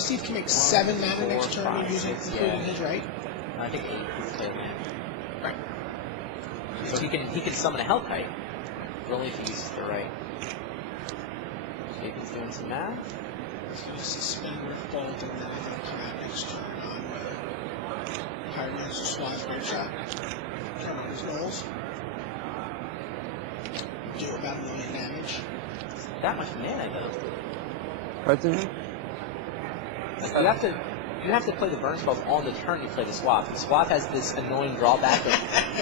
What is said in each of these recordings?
Steve can make 7 mana next turn 5, using 6, including his right. I think 8 is play land. Right. So he can summon a Hellkite, but only if he uses the right. Maybe he's doing some math. He's going to suspend Riftbolt and then he's going to come out next turn on Pyromancer Swath Great Shot. Turn on his rolls. Do about 1 million damage. That much mana though. President? You have to play the burn spells on the turn you play the Swath. The Swath has this annoying drawback of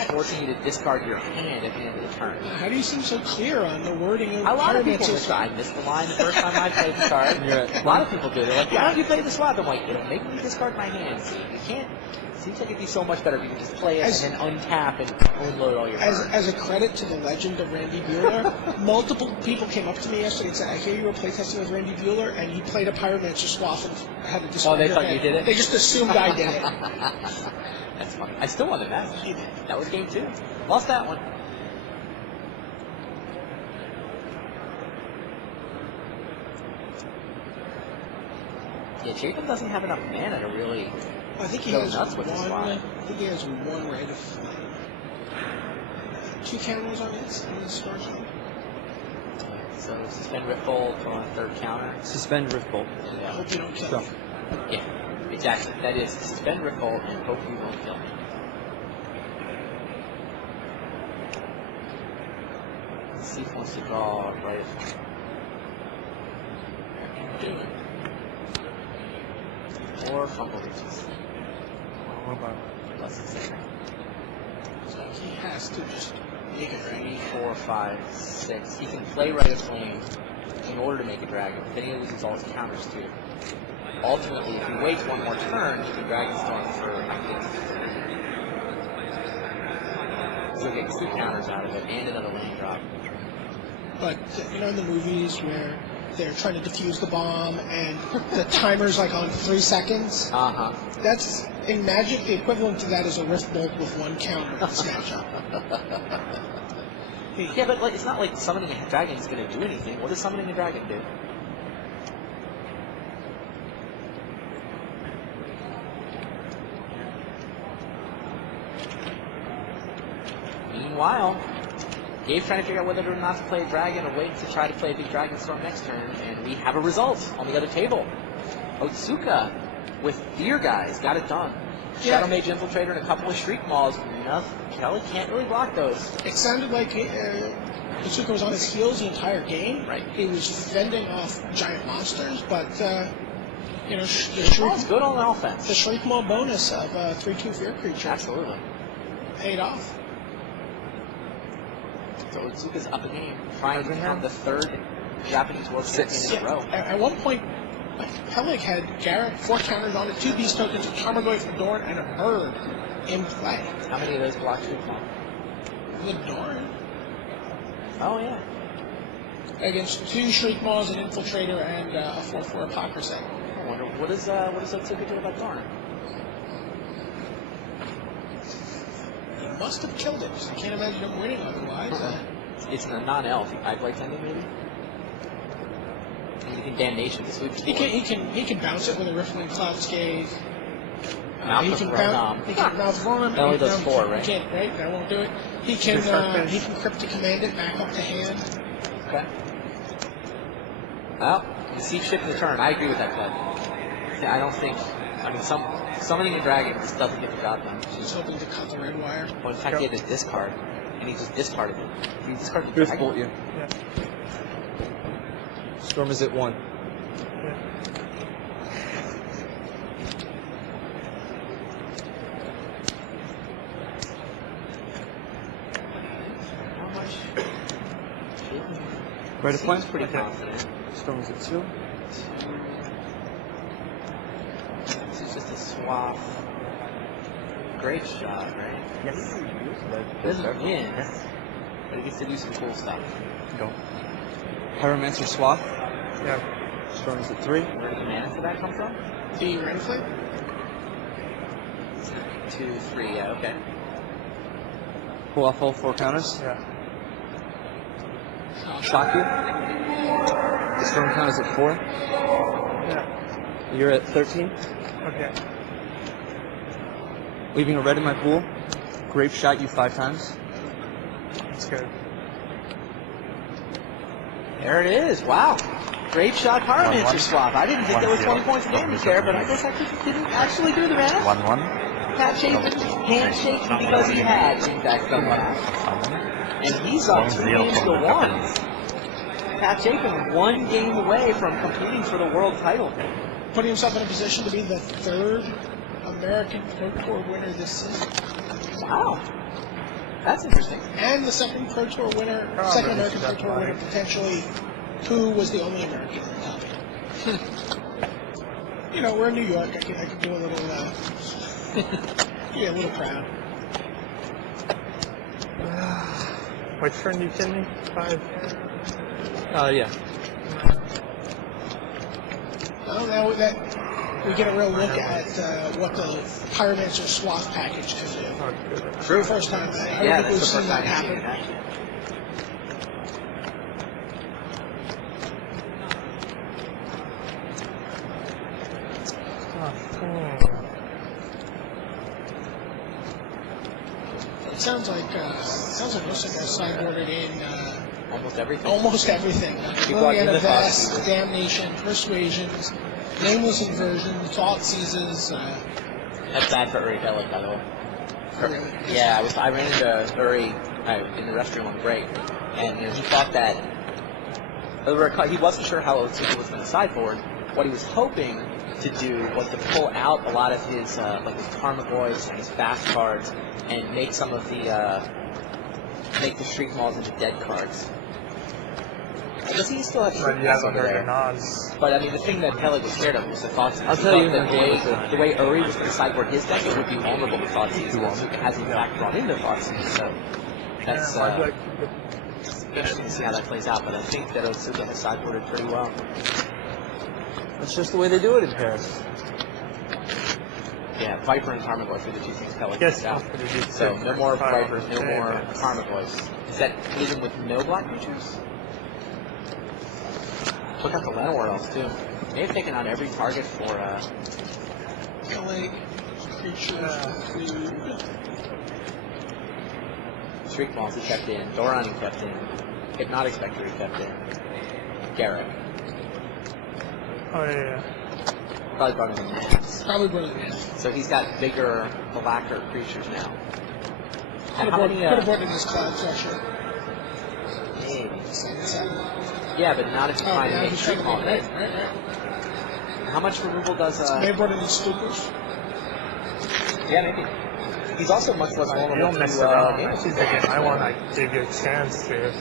forcing you to discard your hand at the end of the turn. How do you seem so clear on the wording of A lot of people Pyromancer? I missed the line the first time I played the card. A lot of people do. They're like, why don't you play the Swath? I'm like, it'll make me discard my hands. You can't. Seems like it'd be so much better if you could just play it and then untap and unload all your cards. As a credit to the legend of Randy Bueller, multiple people came up to me yesterday and said, I hear you were playtesting with Randy Bueller, and he played a Pyromancer Swath and had to discard Oh, they your thought hand. you did it? They just assumed I did it. That's funny. I still won the match. You did. That was game 2. Lost that one. Yeah, Jacob doesn't have enough mana to really. I think he Go has nuts with the Swath. I think he has 1 Ray of Flame. 2 counters on it in the storage zone. So suspend Riftbolt on 3rd counter. Suspend Riftbolt. I hope you don't kill Go. me. Yeah, exactly. That is suspend Riftbolt and hope you won't kill me. Let's see if he wants to draw right. Or fumble reaches. What about Less than 6. So he has to just make it right. 3, 4, 5, 6. He can play Rite of Flame in order to make a dragon, but then he loses all his counters too. Ultimately, if he waits 1 more turn, the dragon's going for, I think, he'll get 2 counters out of it and another land drop. But, you know, in the movies where they're trying to defuse the bomb and the timer's like on 3 seconds, Uh-huh. that's, in Magic, the equivalent to that is a Riftbolt with 1 counter in Snapshot. Yeah, but like, it's not like summoning a dragon is going to do anything. What does summoning a dragon do? Meanwhile, Gabe's trying to figure out whether or not to play a dragon or wait to try to play a big dragon storm next turn, and we have a result on the other table. Otsuka with Deer Guys got it done. Yeah. Shadow Mage Infiltrator and a couple of Shriek Mauls. Kelly can't really block those. It sounded like Izuka was on his heels the entire game. Right. He was fending off giant monsters, but, you know, Maul's good on offense. the Shriek Maul bonus of 3/2 Fear Creature Absolutely. paid off. So Otsuka's up a game, trying to become the 3rd Japanese World Champion in a row. At one point, Peleg had Garrett, 4 counters on it, 2 Beast tokens, a Tarmogoyf from Dorn, and a Bird in play. How many of those block Shriek Maul? The Dorn Oh, yeah. against 2 Shriek Maws, an Infiltrator, and a 4/4 Apocrypha. I wonder, what does Otsuka do about Dorn? He must have killed it, because I can't imagine him winning otherwise. It's a non-elf. I play Tending, maybe? And he can Damnation to sweep the board. He can bounce it with a Riffling Cloudscape. Mouth He of can Ronom. He can mouth Ronom. That only does 4, right? He can't, right? That won't do it. He can Crypt Command it back up to hand. Okay. Well, the Seep Shift in the turn. I agree with that play. I don't think. I mean, summoning a dragon just doesn't get the job done. He's hoping to cut the red wire. Well, in fact, he had to discard, and he just discarded it. He discarded the Riftbolt dragon. you. Storm is at 1. How much? Right of Seems play? pretty confident. Storm is at 2. This is just a Swath. Great shot, right? Yes. Doesn't win, but he gets to do some cool stuff. Go. Pyromancer Swath. Yeah. Storm is at 3. Where did the mana for that come from? The Renflip? 2, 3, yeah, okay. Pull off all 4 counters. Yeah. Shock you. The storm count is at 4. Yeah. You're at 13. Okay. Leaving a red in my pool. Grape shot you 5 times. That's good. There it is. Wow. Grape shot Pyromancer swap. I didn't think there was 20 points of damage there, but I guess I didn't actually do the math. 1-1. Pat Chapin handshaking because he had in fact done that. And he's up 2 games to 1. Pat Chapin 1 game away from competing for the world title. Putting himself in a position to be the 3rd American Pro Tour winner this season. Wow. That's interesting. And the second Pro Tour winner, second American Pro Tour winner potentially, who was the only American in the top. You know, we're in New York. I can do a little, yeah, a little proud. Which turn you kidding me? 5? Yeah. Well, now that we get a real look at what the Pyromancer Swath package can do. True. First time. I Yeah, don't think we've that's the seen first that time I've seen happen. it. It sounds like most of us sideboarded in Almost everything. almost everything. People are in Liliana the Vest, thought Damnation, Persuasions, Nameless Inversion, Thought Seizes. That's bad for Uri Pellick, by the way. Really. Yeah, I ran into Uri in the restroom on break, and he thought that he wasn't sure how Otsuka was going to sideboard. What he was hoping to do was to pull out a lot of his his Karma Voice and his fast cards, and make some of the Shriek Mauls into dead cards. I guess he still has But Shriek you Mauls haven't over heard the there. nods. But I mean, the thing that Pellick was scared of was the Thought Seizes. I'll tell you the way Uri was going to sideboard his deck, it would be vulnerable to Thought Seizes. It has in fact brought into Thought Seizes, so that's Yeah, I'd like interesting to see how that plays out. But I think that Otsuka has sideboarded pretty well. That's just the way they do it in Paris. Yeah, Viper and Karma Voice are the two things Pellick Yes, picked out. after the big So no more fire. Vipers, no more Karma Voice. Is that even with no black creatures? Look at the Llanowar elves too. They've taken on every target for Like creatures include Shriek Mauls he kept in, Doran he kept in, Hypnotic Spectre he kept in, Garrett. Oh, yeah. Probably brought in the Nats. probably brilliant. So he's got bigger, blacker creatures now. Could And how many, have brought in this Cloud Crusher. maybe. 7/7. Yeah, but not if you Oh, find now a he's Shriek Maul. right. How much removal does, May have brought in the Stoopers. yeah, maybe. He's also much less You vulnerable don't mess to, around. damage. She's like, I want to give you a chance to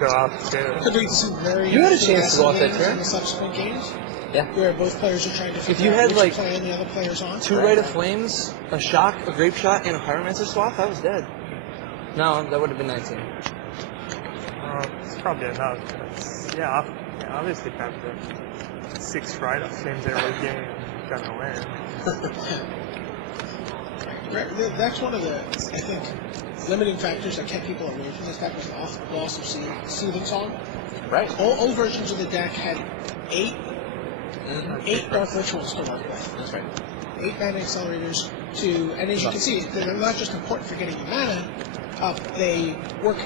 go out too. Could lead to some very You had a chance to go off that games turn. in the subsequent games. Yeah. Where both players are trying to figure you out had, which like, play and the other player's on. 2 Rite of Flames, a Shock, a Grape Shot, and a Pyromancer Swap. I was dead. No, that would have been 19. It's probably enough. Yeah, obviously after 6 Rite of Flames every game, you're gonna win. That's one of the, I think, limiting factors that kept people away from this deck was the loss of Seething Song. Right. Old versions of the deck had 8 Dark Rituals to work with. That's right. 8 mana accelerators and as you can see, they're not just important for getting your mana up, they work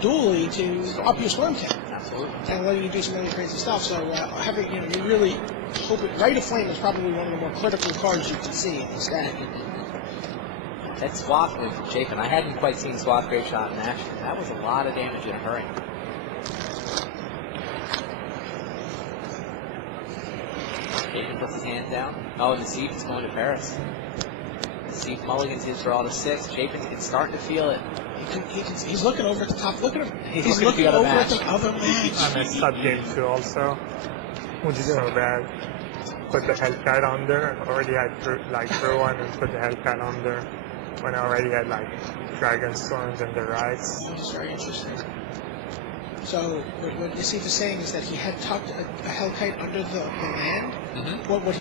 dually to up your storm count. Absolutely. And letting you do some really crazy stuff. So having, you really hope it. Rite of Flame is probably one of the more critical cards you can see in this deck. That Swath went from Chapin. I hadn't quite seen Swath Grape Shot in action. That was a lot of damage in a hurry. Chapin puts his hand down. Oh, and the Seep is going to Paris. The Seep mulligans his draw to 6. Chapin's starting to feel it. He's looking over at the top. Look at him. He's looking looking at a over at match. the other match. I messed up game 2 also, which is so bad. Put the Hellkite on there. Already had drew one and put the Hellkite on there when I already had Dragon Storms and the Rides. That's very interesting. So what Yusuf is saying is that he had tucked a Hellkite under the land. Mhm. What